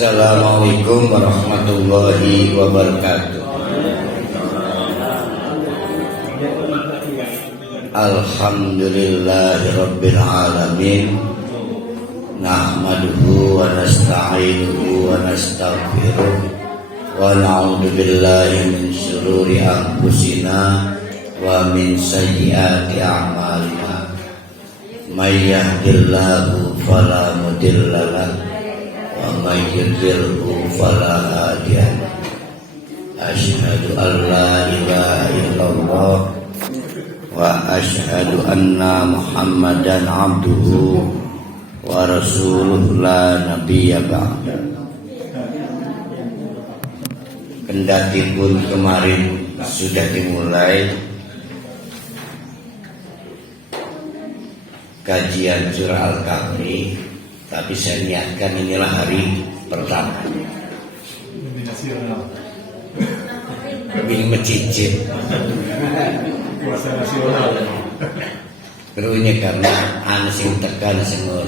Assalamualaikum warahmatullahi wabarakatuh. Alhamdulillahirabbil alamin. Nahmaduhu wa nasta'inuhu wa nastaghfiruh wa na'udzu billahi min shururi anfusina wa min sayyiati a'malina. May yahdihillahu fala mudilla lahu wa may yudlilhu fala hadiya lahu. Asyhadu an la ilaha illallah wa asyhadu anna Muhammadan abduhu wa rasuluhu la nabiyya ba'da. Kendati pun kemarin sudah dimulai kajian surah Al-Kahfi, tapi saya niatkan inilah hari pertama. Ingin mencicip puasa nasional. Kerunya karena anak sing tekan semua.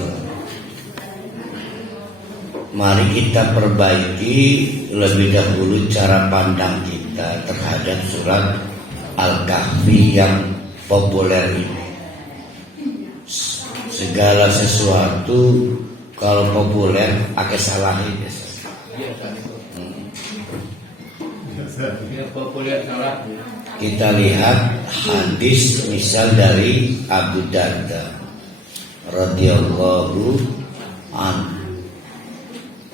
Mari kita perbaiki lebih dahulu cara pandang kita terhadap surat Al-Kahfi yang populer ini. Segala sesuatu kalau populer akeh salahnya. Kita lihat hadis misal dari Abu Darda radhiyallahu anhu.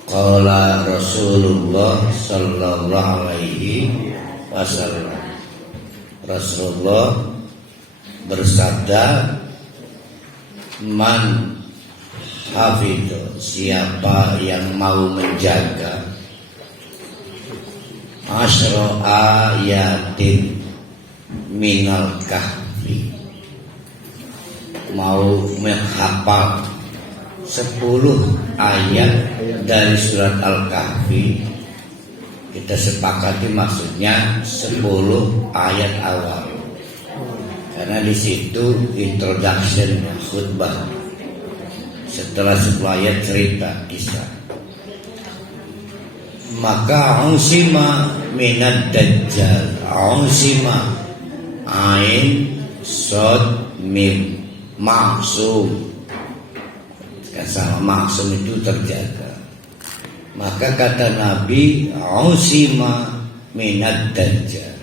Qala Rasulullah sallallahu alaihi wasallam. Rasulullah bersabda, man hafidhu, siapa yang mau menjaga asyra ayatin minal kahfi, mau menghafal 10 ayat dari surat Al-Kahfi. Kita sepakati maksudnya 10 ayat awal, karena di situ introduction khutbah. Setelah 10 ayat cerita kisah. Maka usima minad dajjal, usima ain sod mim maksum. Sama maksum itu terjaga. Maka kata Nabi, usima minad dajjal,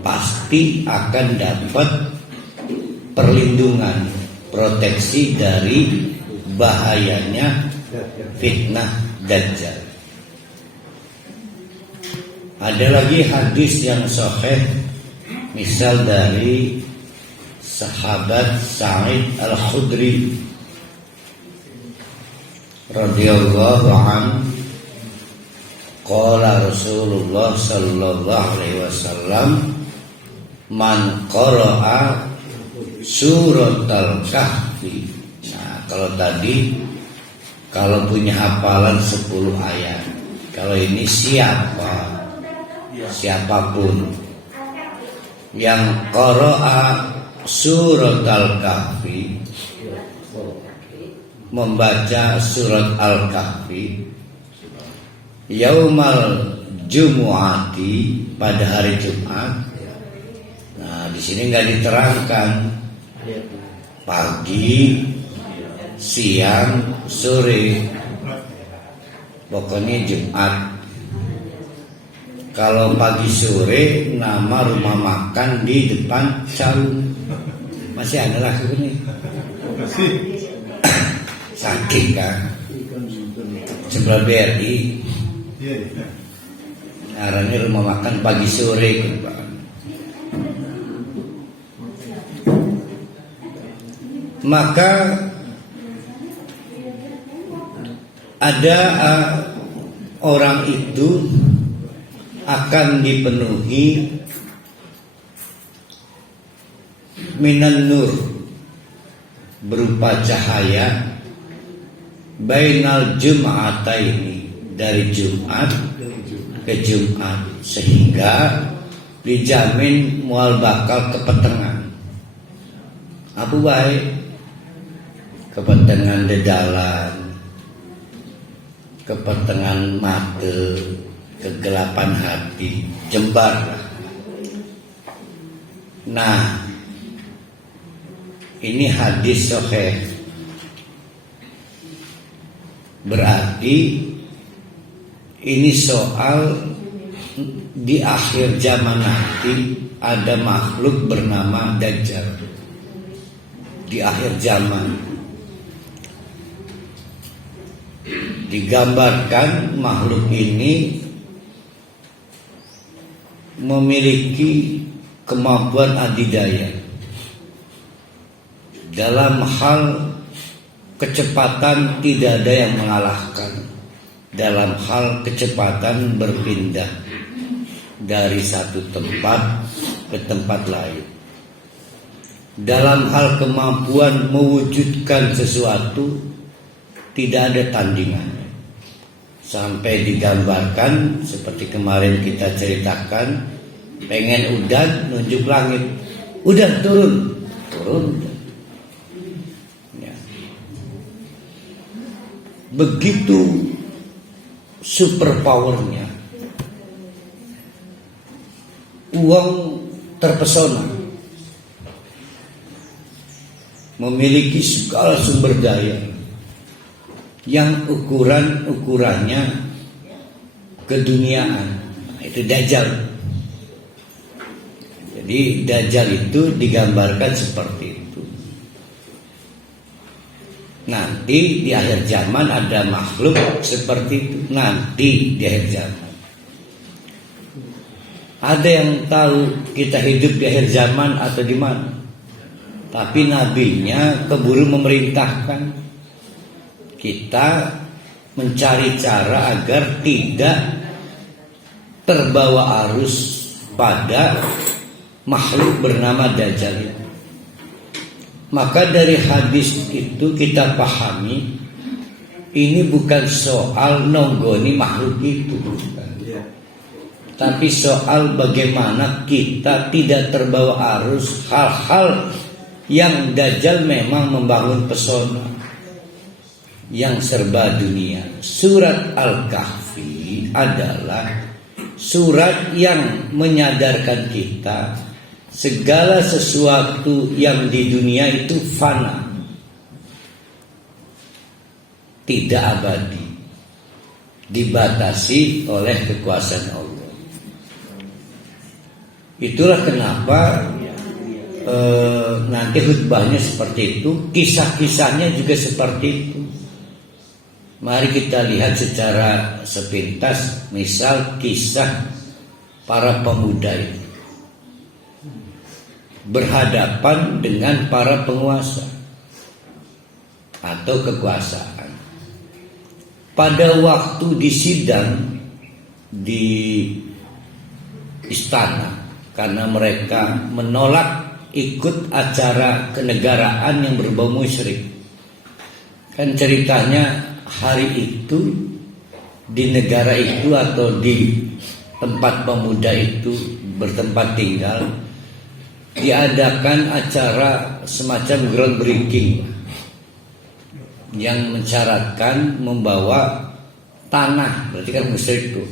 pasti akan dapat perlindungan, proteksi dari bahayanya fitnah dajjal. Ada lagi hadis yang sahih, misal dari sahabat Sa'id Al-Khudri radhiyallahu anhu, qala Rasulullah sallallahu alaihi wasallam, man qara'a surat Al-Kahfi. Nah, kalau tadi kalau punya hafalan 10 ayat, kalau ini siapapun yang qara'a surat Al-Kahfi, membaca surat Al-Kahfi yaumal jumu'ati, pada hari Jumat. Nah, di sini nggak diterangkan pagi, siang, sore, pokoknya Jumat. Kalau pagi sore nama rumah makan di depan calon. Masih ada lah ini. Masih. Saking kan. Sebelah BRI. Arahnya rumah makan pagi sore kan. Maka ada orang itu akan dipenuhi minan nur, berupa cahaya, bainal jum'ataini, dari Jumat ke Jumat, sehingga dijamin mual bakal kepetengan. Apa baik? Kepentingan di dalam, kepentingan mata, kegelapan hati, jembar. Nah, ini hadis sahih. Berarti ini soal di akhir zaman nanti ada makhluk bernama Dajjal. Di akhir zaman digambarkan makhluk ini memiliki kemampuan adidaya dalam hal kecepatan, tidak ada yang mengalahkan. Dalam hal kecepatan berpindah dari satu tempat ke tempat lain. Dalam hal kemampuan mewujudkan sesuatu, tidak ada tandingannya. Sampai digambarkan seperti kemarin kita ceritakan, pengen udan nunjuk langit, udah turun. Begitu super powernya. Uang terpesona, memiliki segala sumber daya yang ukurannya keduniaan. Itu Dajjal. Jadi Dajjal itu digambarkan seperti itu. Nanti di akhir zaman ada makhluk seperti itu. Nanti di akhir zaman. Ada yang tahu kita hidup di akhir zaman atau di mana? Tapi nabinya keburu memerintahkan kita mencari cara agar tidak terbawa arus pada makhluk bernama Dajjal itu. Maka dari hadis itu kita pahami ini bukan soal nonggoni makhluk itu, bukan. Tapi soal bagaimana kita tidak terbawa arus hal-hal yang Dajjal memang membangun pesona yang serba dunia. Surat Al-Kahfi adalah surat yang menyadarkan kita segala sesuatu yang di dunia itu fana, tidak abadi, dibatasi oleh kekuasaan Allah. Itulah kenapa nanti khutbahnya seperti itu, kisah-kisahnya juga seperti itu. Mari kita lihat secara sepintas, misal kisah para pemuda itu berhadapan dengan para penguasa atau kekuasaan. Pada waktu di sidang di istana, karena mereka menolak ikut acara kenegaraan yang berbau musyrik. Kan ceritanya hari itu di negara itu atau di tempat pemuda itu bertempat tinggal, diadakan acara semacam groundbreaking yang mensyaratkan membawa tanah, berarti kan musyrik itu.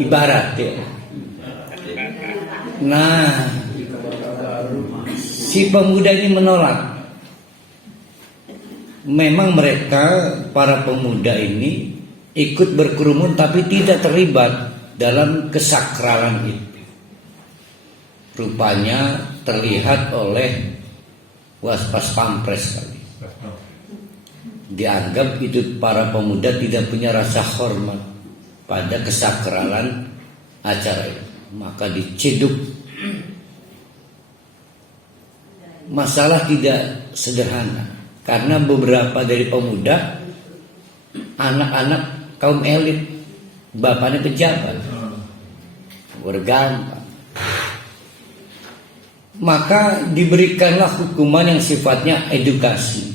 Ibarat ya. Nah, si pemuda ini menolak. Memang mereka, para pemuda ini ikut berkerumun tapi tidak terlibat dalam kesakralan itu. Rupanya terlihat oleh pas pampres kali. Dianggap itu para pemuda tidak punya rasa hormat pada kesakralan acara itu. Maka diciduk. Masalah tidak sederhana, karena beberapa dari pemuda anak-anak kaum elit, bapaknya pejabat, bergampang. Maka diberikanlah hukuman yang sifatnya edukasi.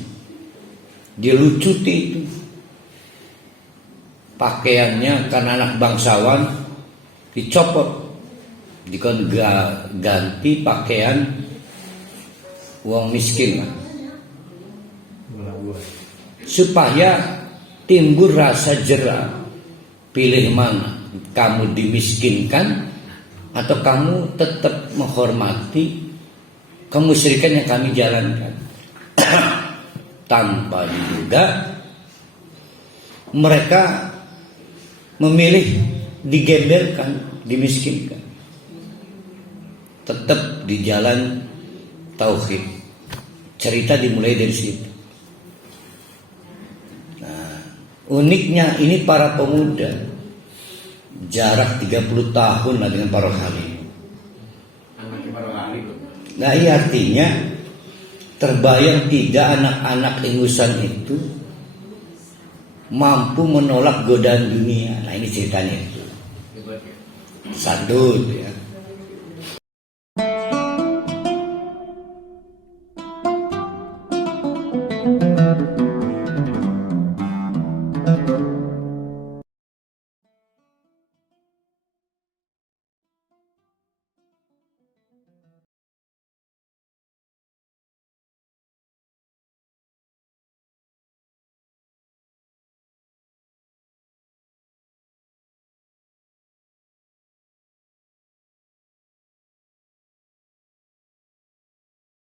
Dilucuti itu pakaiannya, karena anak bangsawan, dicopot, ganti pakaian uang miskin lah. supaya timbul rasa jera. Pilih mana? Kamu dimiskinkan atau kamu tetap menghormati kemusyrikan yang kami jalankan? Tanpa diduga mereka memilih digembelkan, dimiskinkan. Tetap di jalan tauhid. Cerita dimulai dari situ. Uniknya ini para pemuda jarak 30 tahun lah dengan para wali. Nah, ini artinya terbayang tidak anak-anak ingusan itu mampu menolak godaan dunia. Nah, ini ceritanya itu. Satu ya.